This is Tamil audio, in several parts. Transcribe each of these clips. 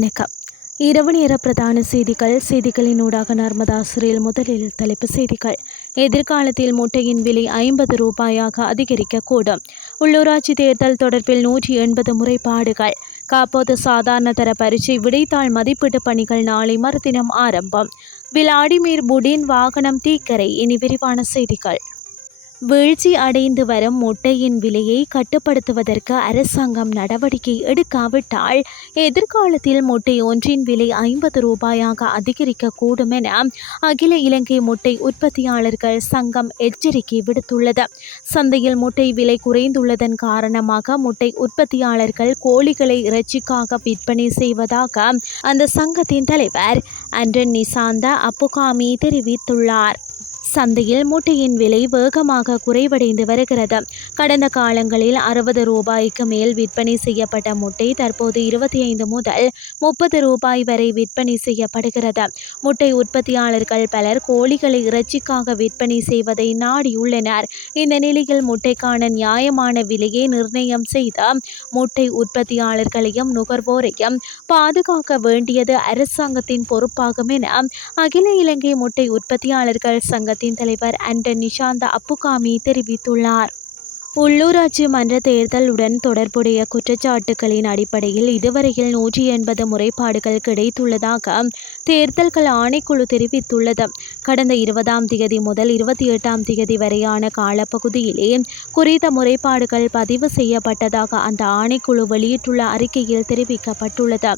வணக்கம். இரவு நேர பிரதான செய்திகளின் ஊடாக நர்மதா சிறையில். முதலில் தலைப்புச் செய்திகள். எதிர்காலத்தில் முட்டையின் விலை ரூபாயாக அதிகரிக்கக்கூடும். உள்ளூராட்சி தேர்தல் தொடர்பில் 180 முறைப்பாடுகள். காப்போது சாதாரண தர பரீட்சை விடைத்தாள் மதிப்பீட்டு பணிகள் நாளை மறுதினம் ஆரம்பம். விளாடிமிர் புடின் வாகனம் தீக்கரை. இனி விரிவான செய்திகள். வீழ்ச்சி அடைந்து வரும் முட்டையின் விலையை கட்டுப்படுத்துவதற்கு அரசாங்கம் நடவடிக்கை எடுக்காவிட்டால் எதிர்காலத்தில் முட்டை ஒன்றின் விலை ரூபாயாக அதிகரிக்கக்கூடும் என அகில இலங்கை முட்டை உற்பத்தியாளர்கள் சங்கம் எச்சரிக்கை விடுத்துள்ளது. சந்தையில் முட்டை விலை குறைந்துள்ளதன் காரணமாக முட்டை உற்பத்தியாளர்கள் கோழிகளை இறைச்சிக்காக விற்பனை செய்வதாக அந்த சங்கத்தின் தலைவர் அண்டன் நிசாந்த அப்புகாமி தெரிவித்துள்ளார். சந்தையில் முட்டையின் விலை வேகமாக குறைவடைந்து வருகிறது. கடந்த காலங்களில் ரூபாய்க்கு மேல் விற்பனை செய்யப்பட்ட முட்டை தற்போது 25 முதல் 30 ரூபாய் வரை விற்பனை செய்யப்படுகிறது. முட்டை உற்பத்தியாளர்கள் பலர் கோழிகளை இறைச்சிக்காக விற்பனை செய்வதை நாடியுள்ளனர். இந்த நிலையில் முட்டைக்கான நியாயமான விலையை நிர்ணயம் செய்த முட்டை உற்பத்தியாளர்களையும் நுகர்வோரையும் பாதுகாக்க வேண்டியது அரசாங்கத்தின் பொறுப்பாகும் என அகில இலங்கை முட்டை உற்பத்தியாளர்கள் சங்க தலைவர் அண்டன் நிசாந்த அப்புகாமி தெரிவித்துள்ளார். உள்ளூராட்சி மன்ற தேர்தலுடன் தொடர்புடைய குற்றச்சாட்டுகளின் அடிப்படையில் இதுவரையில் 180 முறைப்பாடுகள் கிடைத்துள்ளதாக தேர்தல்கள் ஆணைக்குழு தெரிவித்துள்ளது. கடந்த 20ஆம் தேதி முதல் 28ஆம் தேதி வரையான காலப்பகுதியிலே குறித்த முறைப்பாடுகள் பதிவு செய்யப்பட்டதாக அந்த ஆணைக்குழு வெளியிட்டுள்ள அறிக்கையில் தெரிவிக்கப்பட்டுள்ளது.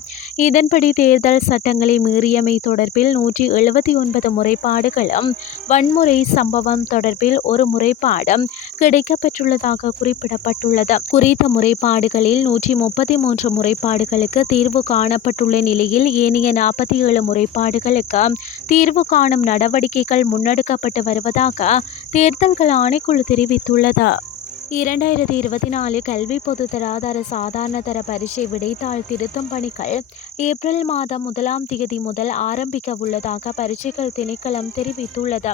இதன்படி தேர்தல் சட்டங்களை மீறியமை தொடர்பில் 179 முறைப்பாடுகளும் வன்முறை சம்பவம் தொடர்பில் ஒரு முறைப்பாடும் கிடைக்கப்பெற்றுள்ளது குறிப்பிடப்பட்டுள்ளது. குறித்த முறைப்பாடுகளில் 133 முறைப்பாடுகளுக்கு தீர்வு காணப்பட்டுள்ள நிலையில் ஏனைய 47 முறைப்பாடுகளுக்கு தீர்வு காணும் நடவடிக்கைகள் முன்னெடுக்கப்பட்டு வருவதாக தேர்தல்கள் ஆணைக்குழு தெரிவித்துள்ளது. 2024 கல்வி பொது தராதர சாதாரண தர பரீட்சை விடைத்தாள் திருத்தும் பணிகள் ஏப்ரல் மாதம் 1ஆம் தேதி முதல் ஆரம்பிக்க உள்ளதாக பரீட்சைகள் திணைக்களம் தெரிவித்துள்ளது.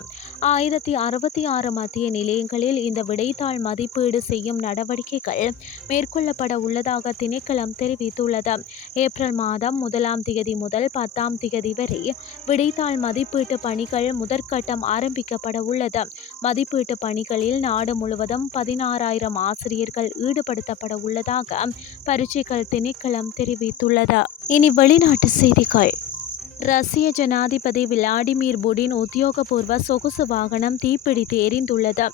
1066 மத்திய நிலையங்களில் இந்த விடைத்தாள் மதிப்பீடு செய்யும் நடவடிக்கைகள் மேற்கொள்ளப்பட உள்ளதாக திணைக்களம் தெரிவித்துள்ளது. ஏப்ரல் மாதம் 1ஆம் தேதி முதல் 10ஆம் தேதி வரை விடைத்தாள் மதிப்பீட்டு பணிகள் முதற்கட்டம் ஆரம்பிக்கப்பட உள்ளது. மதிப்பீட்டு பணிகளில் நாடு முழுவதும் 16,000 ஆசிரியர்கள் ஈடுபடுத்தப்பட உள்ளதாக பரீட்சைகள் திணைக்களம் தெரிவித்துள்ளது. இனி வெளிநாட்டு செய்திகள். ரஷ்ய ஜனாதிபதி விளாடிமிர் புடின் உத்தியோகபூர்வ சொகுசு வாகனம் தீப்பிடித்து எரிந்துள்ளது.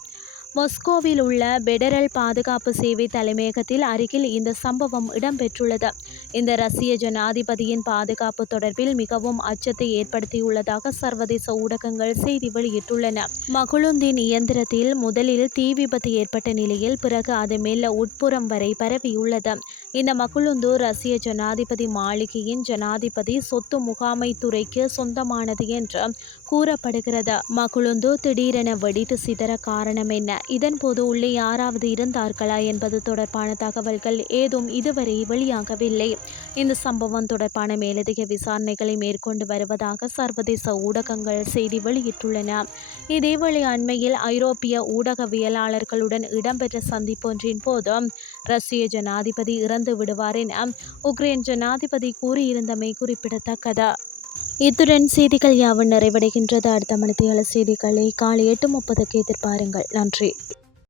மாஸ்கோவில் உள்ள பெடரல் பாதுகாப்பு சேவை தலைமையகத்தில் அருகில் இந்த சம்பவம் இடம்பெற்றுள்ளது. இந்த ரஷ்ய ஜனாதிபதியின் பாதுகாப்பு தொடர்பில் மிகவும் அச்சத்தை ஏற்படுத்தியுள்ளதாக சர்வதேச ஊடகங்கள் செய்தி வெளியிட்டுள்ளன. மகுழுந்தின் இயந்திரத்தில் முதலில் தீ விபத்து ஏற்பட்ட நிலையில் பிறகு அது மெல்ல உட்புறம் வரை பரவியுள்ளது. இந்த மகுழுந்து ரஷ்ய ஜனாதிபதி மாளிகையின் ஜனாதிபதி சொத்து முகாமைத்துறைக்கு சொந்தமானது என்று கூறப்படுகிறது. மகுழுந்து திடீரென வெடித்து சிதற காரணம் என்ன? இதன்போது உள்ளே யாராவது இருந்தார்களா என்பது தொடர்பான தகவல்கள் ஏதும் இதுவரை வெளியாகவில்லை. இந்த சம்பவம் தொடர்பான மேலதிக விசாரணைகளை மேற்கொண்டு வருவதாக சர்வதேச ஊடகங்கள் செய்தி வெளியிட்டுள்ளன. இதேவேளை அண்மையில் ஐரோப்பிய ஊடகவியலாளர்களுடன் இடம்பெற்ற சந்திப்பொன்றின் போது ரஷ்ய ஜனாதிபதி இறந்து விடுவார் என உக்ரைன் ஜனாதிபதி கூறியிருந்தமை குறிப்பிடத்தக்கது. இத்துடன் செய்திகள் யாவும் நிறைவடைகின்றது. அடுத்த மணித்தியால செய்திகளை காலை 8:30க்கு எதிர்பாருங்கள். நன்றி.